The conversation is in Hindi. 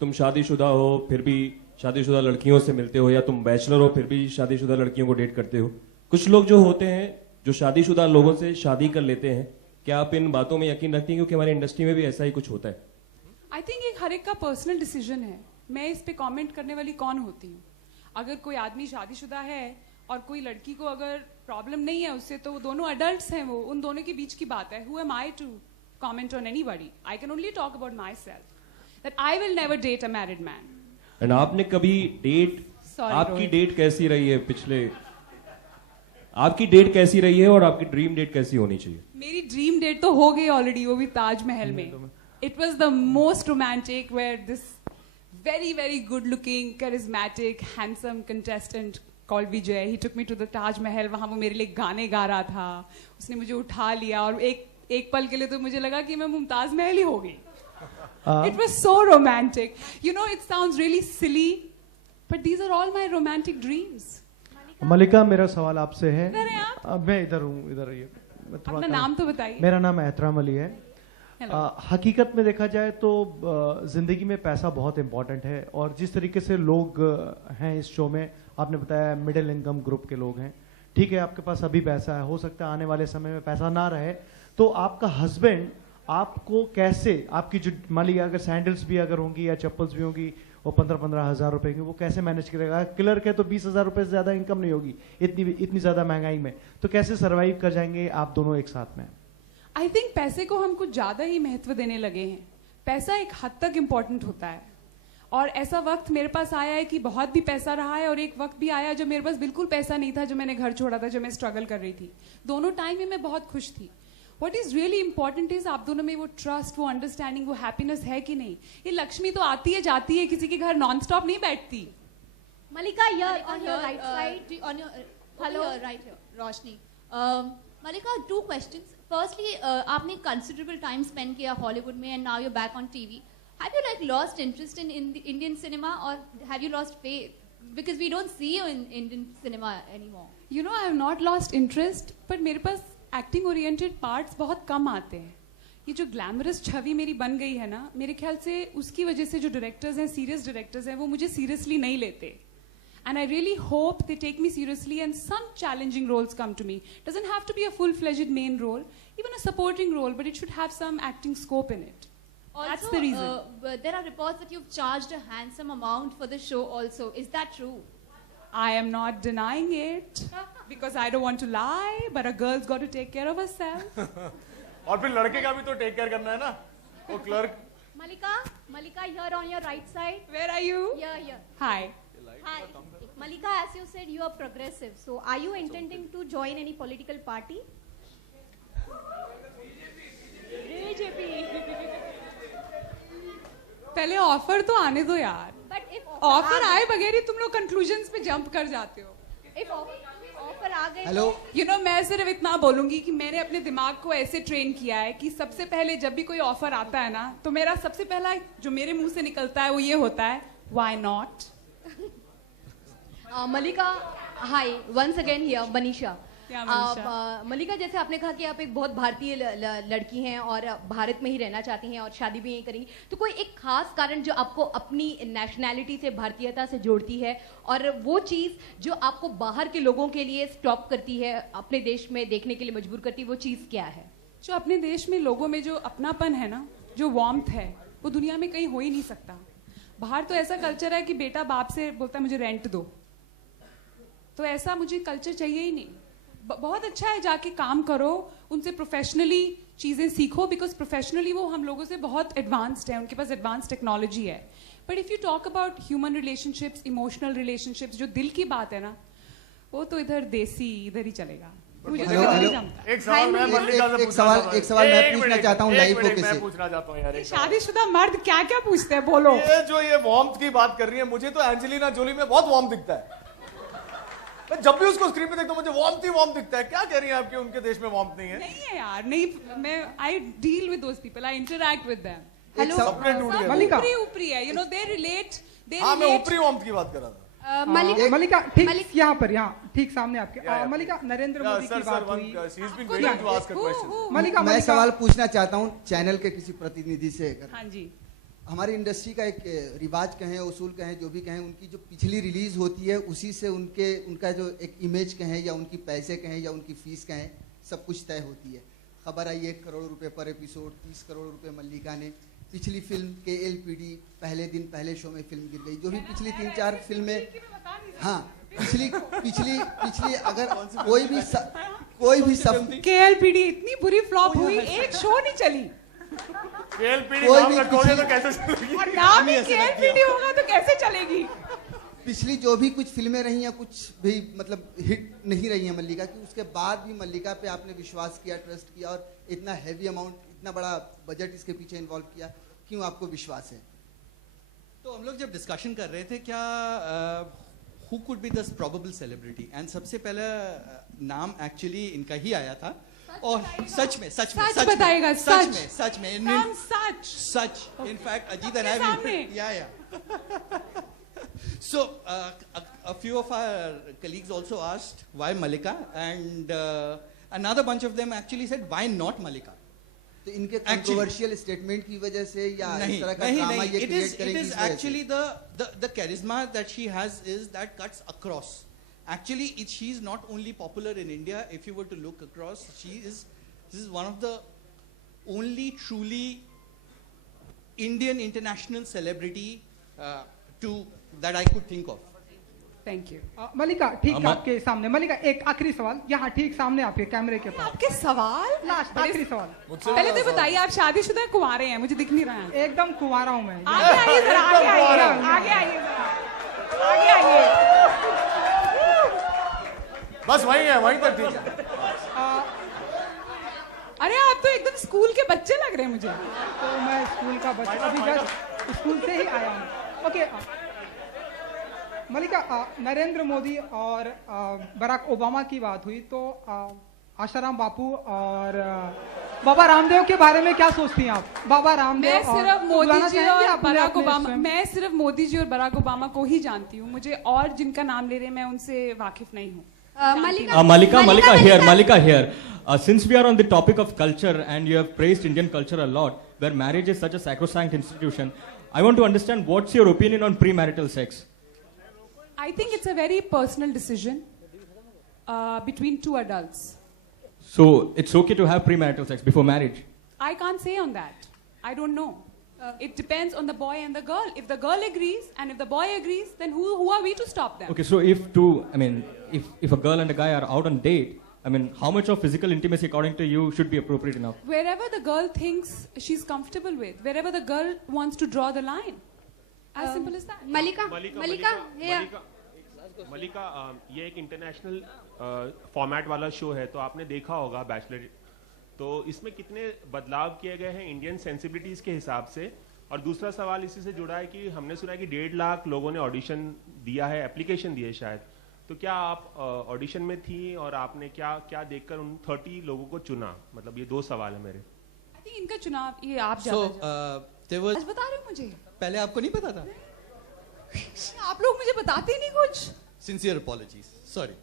तुम शादीशुदा हो फिर भी शादीशुदा लड़कियों से मिलते हो, या तुम बैचलर हो फिर भी शादीशुदा लड़कियों को डेट करते हो। कुछ लोग जो होते हैं जो शादीशुदा लोगों से शादी कर लेते हैं, क्या आप इन बातों में यकीन रखती हैं? क्योंकि हमारी इंडस्ट्री में भी ऐसा ही कुछ होता है। आई थिंक एक हर एक का पर्सनल डिसीजन है, मैं इस पे कमेंट करने वाली कौन होती हूँ। अगर कोई आदमी शादीशुदा है और कोई लड़की को अगर प्रॉब्लम नहीं है उससे, तो वो दोनों अडल्ट्स हैं, वो उन दोनों के बीच की बात है। Who am I to comment on anybody? I can only talk about myself that I will never date a married man. And आपने कभी डेट, आपकी डेट कैसी रही है पिछले, आपकी डेट कैसी रही है और आपकी ड्रीम डेट कैसी होनी चाहिए? मेरी ड्रीम डेट तो हो गई ऑलरेडी, वो भी ताजमहल में। It was the most romantic where this very very good looking charismatic handsome contestant called Vijay, he took me to the Taj Mahal। वहां वो मेरे लिए गाने गा रहा था, उसने मुझे उठा लिया और एक पल के लिए तो मुझे लगा कि मैं मुमताज महल ही हो गई। It was so romantic, you know, it sounds really silly but these are all my romantic dreams। मलिका, मेरा सवाल आपसे है। इधर हैं आप? मैं इधर हूँ, इधर आइए। अपना नाम तो बताइए। मेरा नाम एहतराम अली है। हकीकत में देखा जाए तो जिंदगी में पैसा बहुत इंपॉर्टेंट है, और जिस तरीके से लोग हैं इस शो में, आपने बताया मिडिल इनकम ग्रुप के लोग हैं। ठीक है, आपके पास अभी पैसा है, हो सकता है आने वाले समय में पैसा ना रहे, तो आपका हस्बैंड आपको कैसे, आपकी जो मान लीजिए अगर सैंडल्स भी अगर होंगी या चप्पल्स भी होंगी, वो 15-15 हज़ार रुपए की, वो कैसे मैनेज करेगा? क्लर्क है तो 20,000 रुपए से ज्यादा इनकम नहीं होगी इतनी ज्यादा महंगाई में, तो कैसे सर्वाइव कर जाएंगे आप दोनों एक साथ में? आई थिंक पैसे को हम कुछ ज्यादा ही महत्व देने लगे हैं। पैसा एक हद तक इम्पोर्टेंट होता है, और ऐसा वक्त मेरे पास आया है कि बहुत भी पैसा रहा है, और एक वक्त भी आया जब मेरे पास बिल्कुल पैसा नहीं था, जो मैंने घर छोड़ा था, जो मैं स्ट्रगल कर रही थी। दोनों टाइम में मैं बहुत खुश थी। What is really important is आप दोनों में वो ट्रस्ट, वो अंडरस्टैंडिंग, वो हैप्पीनेस है कि नहीं। ये लक्ष्मी तो आती है जाती है, किसी के घर नॉन स्टॉप नहीं बैठती। Malika, here on your right side. On your hello, right here, Roshni. Malika, 2 questions. Firstly, आपने considerable time spent किया हॉलीवुड में, and now you're back on TV. Have you like lost interest in the Indian cinema, or have you lost faith? Because we don't see you in Indian cinema anymore. You know, I have not lost interest, but मेरे पास एक्टिंग ओरिएंटेड पार्ट्स बहुत कम आते हैं। ये जो ग्लैमरस छवि मेरी बन गई है ना, मेरे ख्याल से उसकी वजह से जो डायरेक्टर्स हैं, सीरियस डायरेक्टर्स हैं, वो मुझे सीरियसली नहीं लेते। And I really hope they take me seriously and some challenging roles come to me. Doesn't have to be a full-fledged main role, even a supporting role, but it should have some acting scope in it. Also, that's the reason. There are reports that you've charged a handsome amount for the show also. Is that true? I am not denying it because I don't want to lie, but a girl's got to take care of herself. और फिर लड़के का भी तो टेक केयर करना है ना, वो clerk. Malika, here on your right side. Where are you? Here. Hi. Hi. Malika, as you said, you are progressive. So, are you intending to join any political party? BJP. पहले ऑफर तो आने दो यार। But if ऑफर आए बगैर ही तुम लोग कंक्लूजन्स पे जंप कर जाते हो। if offer आ गए, हेलो, You know, मैं सिर्फ इतना बोलूंगी कि मैंने अपने दिमाग को ऐसे ट्रेन किया है कि सबसे पहले जब भी कोई ऑफर आता है ना, तो मेरा सबसे पहला जो मेरे मुंह से निकलता है वो ये होता है, why not. Mallika, hi once again here Manisha. Yeah, Manisha. Mallika, जैसे आपने कहा कि आप एक बहुत भारतीय लड़की हैं और भारत में ही रहना चाहती हैं और शादी भी यहीं करेंगी, तो कोई एक खास कारण जो आपको अपनी नेशनैलिटी से, भारतीयता से जोड़ती है, और वो चीज़ जो आपको बाहर के लोगों के लिए स्टॉप करती है, अपने देश में देखने के लिए मजबूर करती है, वो चीज़ क्या है? जो अपने देश में लोगों में जो अपनापन है ना, जो वार्मथ है, वो दुनिया में कहीं हो ही नहीं सकता। बाहर तो ऐसा कल्चर है कि बेटा बाप से बोलता है मुझे रेंट दो, तो ऐसा मुझे कल्चर चाहिए ही नहीं। बहुत अच्छा है जाके काम करो, उनसे प्रोफेशनली चीज़ें सीखो, बिकॉज प्रोफेशनली वो हम लोगों से बहुत एडवांस्ड है, उनके पास एडवांस टेक्नोलॉजी है। But if you talk about human relationships, emotional relationships, जो दिल की बात है ना, वो तो इधर देसी इधर ही चलेगा। मुझे तो नहीं जमता। एक सवाल मैं मल्लिका से एक सवाल मैं पूछना चाहता हूँ लाइव फोकस से। मैं पूछना चाहता हूँ यार, एक सवाल। शादीशुदा मर्द क्या क्या पूछते हैं, बोलो। ये जो ये वार्मथ की बात कर रही है, मुझे तो एंजेलिना जोली में बहुत वार्म दिखता है। मैं जब भी उसको स्क्रीन पे देखता हूँ मुझे वार्म ही वार्म दिखता है। क्या कह रही हैं आपके उनके देश में वार्म नहीं है? नहीं है यार, नहीं। मैं I deal with those people, I interact with them. Hello, सपने टूट गए। मलिका, ऊपरी ऊपरी है, यू नो, दे रिलेट। हाँ, मैं ऊपरी वार्म की बात कर रहा था। मलिका ठीक यहाँ पर, यहाँ ठीक सामने आपके। मलिका, नरेंद्र मोदी की बात हुई। मलिका, मैं सवाल पूछना चाहता हूँ चैनल के किसी प्रतिनिधि से। हाँ जी। हमारी इंडस्ट्री का एक रिवाज कहें, उसूल कहें, जो भी कहें, उनकी जो पिछली रिलीज होती है उसी से उनका जो एक इमेज कहें या उनकी पैसे कहें या उनकी फीस कहें, सब कुछ तय होती है। खबर आई 1 करोड़ रुपए पर एपिसोड, 30 करोड़ रुपए मल्लिका ने। पिछली फिल्म के LPD पहले दिन पहले शो में फिल्म गिर गई। जो भी पिछली 3-4 फिल्में, हाँ पिछली अगर कोई भी सब KLPD इतनी बुरी फ्लॉप हुई, एक शो नहीं चली। KLPD नाम रखोगे तो कैसे चलेगी? और नाम ही KLPD होगा तो कैसे चलेगी? पिछली जो भी कुछ फिल्में रही हैं, कुछ भी मतलब हिट नहीं रही हैं मल्लिका की, उसके बाद भी मल्लिका पे आपने विश्वास किया, ट्रस्ट किया और इतना हैवी अमाउंट, इतना बड़ा बजट इसके पीछे इन्वॉल्व किया, क्यों आपको विश्वास है? तो हम लोग जब डिस्कशन कर रहे थे क्या who could be the probable celebrity, and सबसे पहला नाम एक्चुअली इनका ही आया था। और सच में सच बताएगा, सच में नाम सच इनफैक्ट अजीत एंड आई या so a few of our colleagues also asked why Mallika, and another bunch of them actually said why not Mallika. तो इनके कंट्रोवर्शियल स्टेटमेंट की वजह से या इस तरह का ड्रामा ये क्रिएट करेंगी? It is actually the charisma that she has is that cuts across. Actually, she is not only popular in India. If you were to look across, this is one of the only truly Indian international celebrity that I could think of. Thank you. Mallika ठीक आपके सामने, मल्लिका एक आखिरी सवाल यहाँ ठीक सामने आपके कैमरे के पास। आपके सवाल लास्ट आखिरी सवाल। पहले तो बताइए आप शादीशुदा कुंवारे हैं? मुझे दिख नहीं रहा है। एकदम कुंवारा हूँ मैं। आगे आइए जरा, आगे आइए जरा, आगे आइए। बस वही है, वही तक ठीक है। अरे आप तो एकदम स्कूल के बच्चे लग रहे हैं मुझे। तो मैं स्कूल का बच्चा, अभी जस्ट स्कूल से ही आया हूँ। ओके मल्लिका, नरेंद्र मोदी और बराक ओबामा की बात हुई तो आशाराम बापू और बाबा रामदेव के बारे में क्या सोचती हैं आप? बाबा रामदेव मैं सिर्फ मोदी जी और बराक ओबामा, मैं सिर्फ मोदी जी और बराक ओबामा को ही जानती हूँ। मुझे और जिनका नाम ले रहे हैं मैं उनसे वाकिफ नहीं हूँ। Malika here. Since we are on the topic of culture and you have praised Indian culture a lot, where marriage is such a sacrosanct institution, I want to understand what's your opinion on premarital sex? I think it's a very personal decision between two adults. So it's okay to have premarital sex before marriage? I can't say on that. I don't know. It depends on the boy and the girl. If the girl agrees and if the boy agrees, then who are we to stop them? Okay, so if a girl and a guy are out on date, how much of physical intimacy according to you should be appropriate enough? Wherever the girl thinks she's comfortable with, wherever the girl wants to draw the line. As simple as that. मलिका, ये एक इंटरनेशनल फॉर्मेट वाला शो है, तो आपने देखा होगा बैचलर, तो इसमें कितने बदलाव किए गए हैं इंडियन सेंसिबिलिटीज के हिसाब से। और दूसरा सवाल इसी से जुड़ा है कि हमने सुना है कि 1.5 लाख लोगों ने ऑडिशन दिया है, एप्लीकेशन दी है शायद, तो क्या आप ऑडिशन में थी और आपने क्या देखकर उन 30 लोगों को चुना? मतलब ये 2 सवाल है मेरे। I think इनका चुनाव ये आप आज बता रहे हो मुझे? पहले आपको नहीं पता था? आप लोग मुझे बताते ही नहीं कुछ। Sincere apologies. Sorry.